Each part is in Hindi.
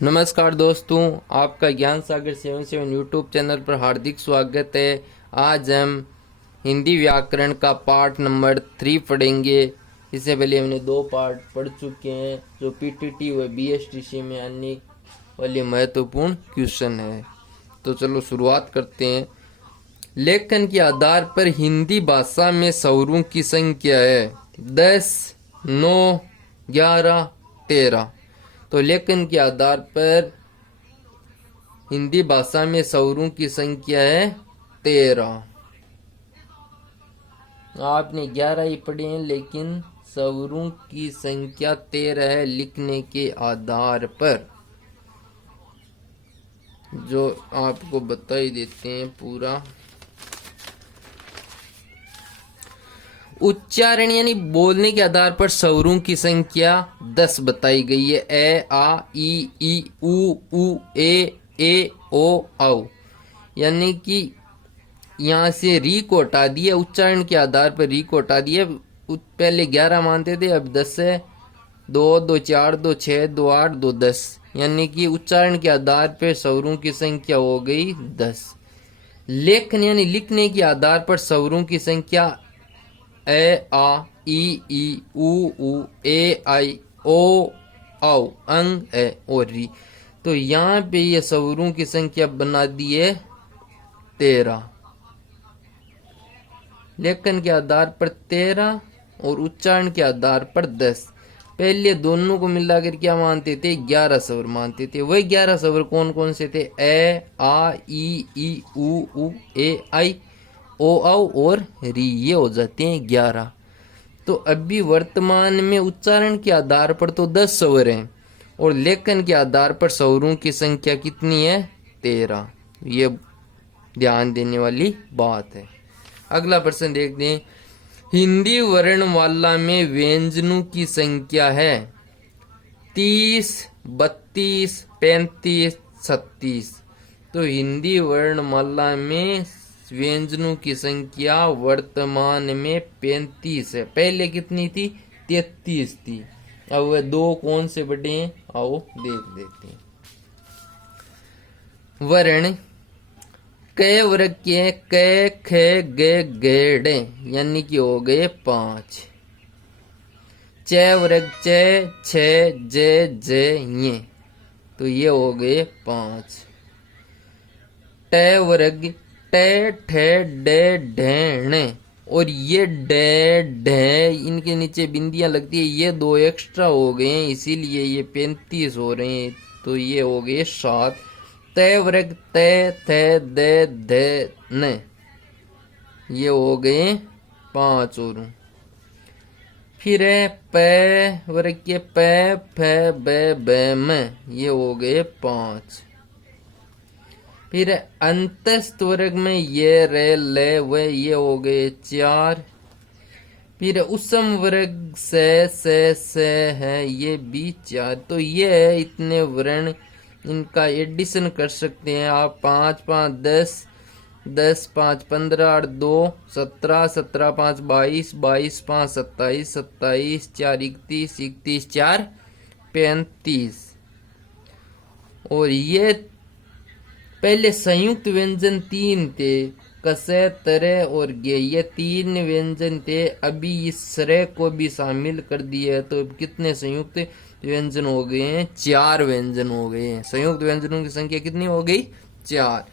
नमस्कार दोस्तों, आपका ज्ञान सागर 77 यूट्यूब चैनल पर हार्दिक स्वागत है। आज हम हिंदी व्याकरण का पार्ट नंबर 3 पढ़ेंगे। इससे पहले हमने 2 पार्ट पढ़ चुके हैं जो पीटीटी व बीएसटीसी में आने वाले महत्वपूर्ण क्वेश्चन है। तो चलो शुरुआत करते हैं। लेखन के आधार पर हिंदी भाषा में स्वरों की संख्या है 10, 9, 11, 13। तो लेखन के आधार पर हिंदी भाषा में स्वरों की संख्या है 13। आपने 11 ही पढ़े हैं, लेकिन स्वरों की संख्या 13 है लिखने के आधार पर। जो आपको बता ही देते हैं पूरा। उच्चारण यानी बोलने के आधार पर स्वरों की संख्या 10 बताई गई है। ए, आ, ई, उ, ए, ओ, औ। यानी कि यहाँ से री को हटा दिया, उच्चारण के आधार पर री को हटा दिया। पहले 11 मानते थे, अब 10 है। 2, 2, 4, 2, 6, 2, 8, 2, 10। यानी कि उच्चारण के आधार पर स्वरों की संख्या हो गई 10। लेखन यानी लिखने के आधार पर स्वरों की संख्या ए, आ, ई, उ, ए, आई, ओ, औ, अंग, ए और री। तो यहाँ पे ये स्वरों की संख्या बना दी है 13। लेखन के आधार पर 13 और उच्चारण के आधार पर 10। पहले दोनों को मिलाकर क्या मानते थे? 11 स्वर मानते थे। वही 11 स्वर कौन कौन से थे? ए, आ, ई, उ, ए, आई, ओ, औ और री। ये हो जाते हैं 11। तो अभी वर्तमान में उच्चारण के आधार पर तो 10 स्वर हैं और लेखन के आधार पर स्वरों की संख्या कितनी है? 13। ये ध्यान देने वाली बात है। अगला प्रश्न देखते हैं। हिंदी वर्णमाला में व्यंजनों की संख्या है 30, 32, 35, 36। तो हिंदी वर्णमाला में व्यंजनों की संख्या वर्तमान में 35 है। पहले कितनी थी? 33 थी। अब वह 2 कौन से बड़े हैं? आओ देख लेते हैं। वर्ण क वर्ग के क, ख, ग, गेड़े यानी कि हो गए 5। च वर्ग च, छ, ज, ये तो ये हो गए 5। ट वर्ग ट, ठ, ड, ढ, और ये ड, ढ इनके नीचे बिंदियां लगती है, ये 2 एक्स्ट्रा हो गए हैं, इसीलिए ये 35 हो रहे हैं। तो ये हो गए 7। त वर्ग त, थ, द, ध, न ये हो गए 5 और। फिर है प वर्ग के प, फ, ब, म ये हो गए 5। फिर अंतस्थ वर्ग में ये रे ले व ये हो गए 4। फिर उसम वर्ग से है ये भी 4। तो ये है इतने वर्ण, इनका एडिशन कर सकते हैं आप। 5, 5, 10, 10, 5, 15, 8, 2, 17, 17, 5, 22, 22, 5, 27, 27, 4, 31, 31, 4, 35। और ये पहले संयुक्त व्यंजन 3 थे, कसे, तरे और गे। ये 3 व्यंजन थे। अभी इस सरे को भी शामिल कर दिया है, तो कितने संयुक्त व्यंजन हो गए हैं? 4 व्यंजन हो गए हैं। संयुक्त व्यंजनों की संख्या कितनी हो गई? 4।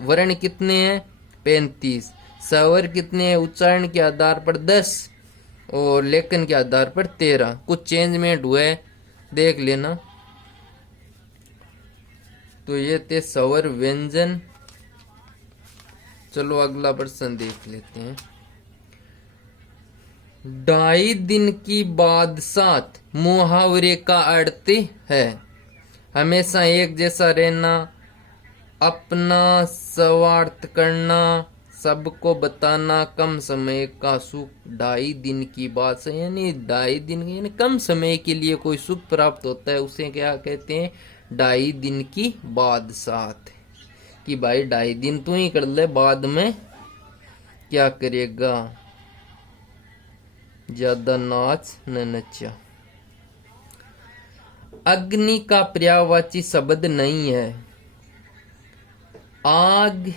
वर्ण कितने हैं? 35। स्वर कितने हैं? उच्चारण के आधार पर 10 और लेखन के आधार पर 13। कुछ चेंजमेंट हुए, देख लेना। तो ये थे स्वर व्यंजन। चलो अगला प्रश्न देख लेते हैं। 2.5 दिन की बादशात मुहावरे का अर्थ है हमेशा एक जैसा रहना, अपना स्वार्थ करना, सबको बताना, कम समय का सुख। 2.5 दिन की बात से यानी 2.5 दिन यानी कम समय के लिए कोई सुख प्राप्त होता है, उसे क्या कहते हैं? 2.5 दिन की बादशात। कि भाई 2.5 दिन तू ही कर ले, बाद में क्या करेगा? ज्यादा नाच न नचा। अग्नि का पर्यायवाची शब्द नहीं है। आग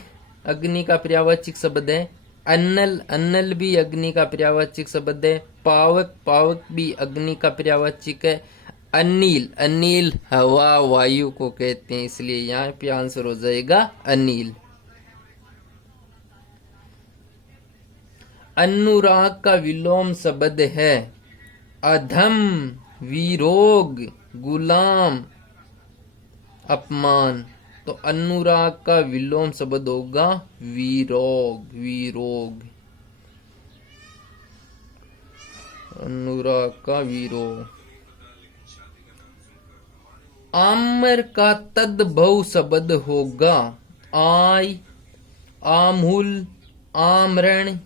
अग्नि का पर्यायवाची शब्द है। अनल अनल भी अग्नि का पर्यायवाची शब्द है। पावक पावक भी अग्नि का पर्यायवाची है। अनिल अनिल हवा वायु को कहते हैं, इसलिए यहाँ पे आंसर हो जाएगा अनिल। अनुराग का विलोम शब्द है अधम, विरोग, गुलाम, अपमान। तो अनुराग का विलोम शब्द होगा विरोग, विरोग। अनुराग का विरोग। आम्र का तद्भव शब्द होगा आय, आमूल, आमरण,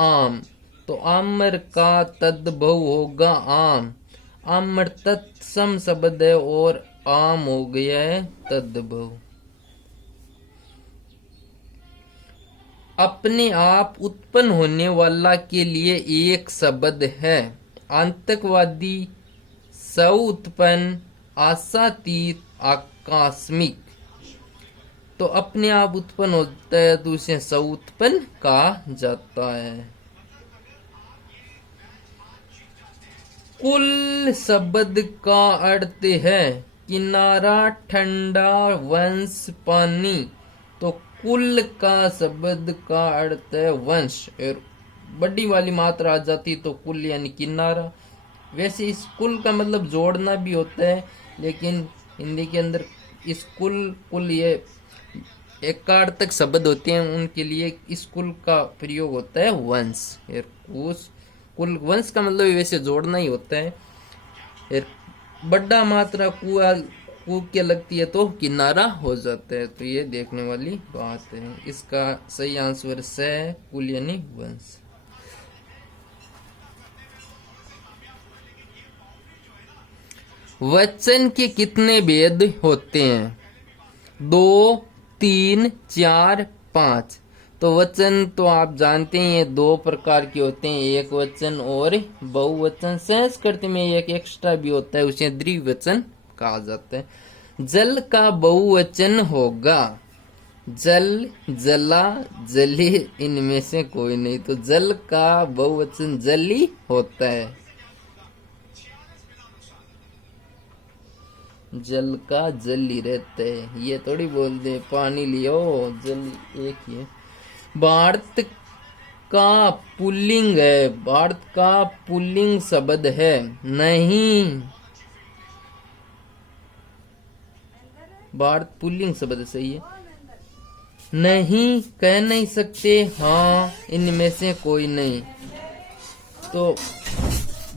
आम। तो आम्र का तद्भव होगा आम। आम्र तत्सम शब्द है और आम हो गया है तद्भव। अपने आप उत्पन्न होने वाला के लिए एक शब्द है आतंकवादी, स्व उत्पन्न, आशातीत, आकस्मिक। तो अपने आप उत्पन्न होता है तो उसे स्व उत्पन्न कहा जाता है। कुल शब्द का अर्थ है किनारा, ठंडा, वंश, पानी। तो कुल का शब्द का अर्थ है वंश, और बड़ी वाली मात्रा आ जाती तो कुल यानी किनारा। वैसे इस कुल का मतलब जोड़ना भी होता है, लेकिन हिंदी के अंदर इस कुल कुल ये एकार्थक शब्द होते हैं, उनके लिए इस कुल का प्रयोग होता है वंश। उस कुल वंश का मतलब वैसे जोड़ना ही होता है। बड़ा मात्रा कु के लगती है तो किनारा हो जाता है। तो ये देखने वाली बात है। इसका सही आंसर से कुल यानी वंश। वचन के कितने भेद होते हैं? 2, 3, 4, 5। तो वचन तो आप जानते हैं ये दो प्रकार के होते हैं, एक वचन और बहुवचन। संस्कृत में एक एक्स्ट्रा भी होता है, उसे द्विवचन कहा जाता है। जल का बहुवचन होगा जल, जला, जली, इनमें से कोई नहीं। तो जल का बहुवचन जली होता है। जल का जल ही रहता है, ये थोड़ी बोल दे पानी लियो, जल एक ही है। भारत का पुल्लिंग है, भारत का पुल्लिंग शब्द है नहीं। भारत पुल्लिंग शब्द सही है। नहीं कह नहीं सकते, हाँ इनमें से कोई नहीं। तो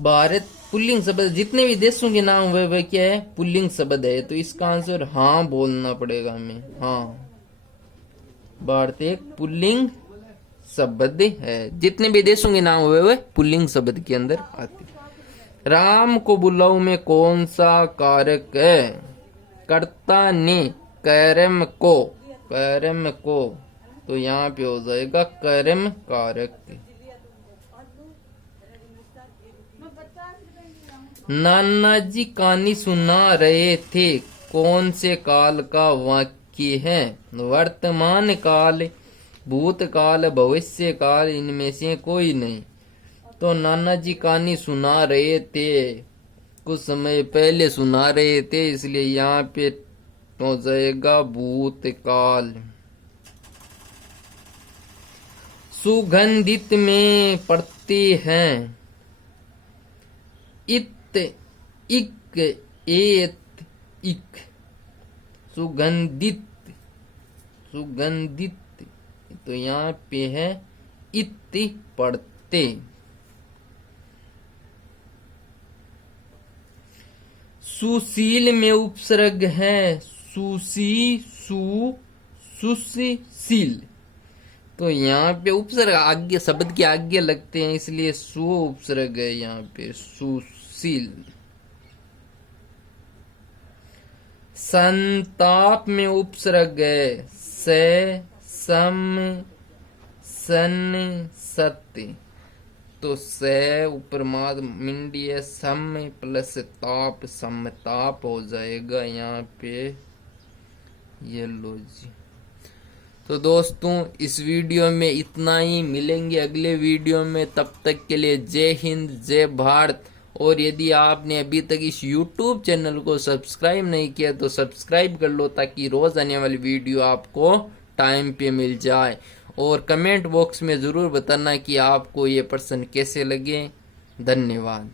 भारत पुल्लिंग शब्द, जितने भी देशों के नाम हुए वह क्या है? पुल्लिंग शब्द है। तो इसका आंसर हाँ बोलना पड़ेगा हमें, हाँ। भारत एक पुल्लिंग शब्द है, जितने भी देशों के नाम हुए वह पुल्लिंग शब्द के अंदर आते। राम को बुलाओ में कौन सा कारक है? कर्ता ने, कर्म को, कर्म को। तो यहाँ पे हो जाएगा कर्म कारक। नाना जी कहानी सुना रहे थे, कौन से काल का वाक्य है? वर्तमान काल, भूतकाल, भविष्य काल, इनमें से कोई नहीं। तो नाना जी कहानी सुना रहे थे, कुछ समय पहले सुना रहे थे, इसलिए यहाँ पे हो जाएगा भूतकाल। सुगंधित में पढ़ते हैं इत, इक, एत, इक। सुगंधित, सुगंधित। तो यहाँ पे है इत पढ़ते। सुशील में उपसर्ग है सुशी, सु, सुशील। तो यहाँ पे उपसर्ग आगे शब्द के आगे लगते हैं, इसलिए सु उपसर्ग है यहाँ पे, सुशील। संताप में उपसर्ग है से, सम, सन, सत्य। तो से ऊपर माद मिंडी है, सम प्लस ताप, समताप हो जाएगा यहाँ पे। ये लो जी। तो दोस्तों इस वीडियो में इतना ही, मिलेंगे अगले वीडियो में, तब तक के लिए जय हिंद जय भारत। और यदि आपने अभी तक इस YouTube चैनल को सब्सक्राइब नहीं किया तो सब्सक्राइब कर लो, ताकि रोज आने वाली वीडियो आपको टाइम पे मिल जाए। और कमेंट बॉक्स में ज़रूर बताना कि आपको ये प्रश्न कैसे लगे। धन्यवाद।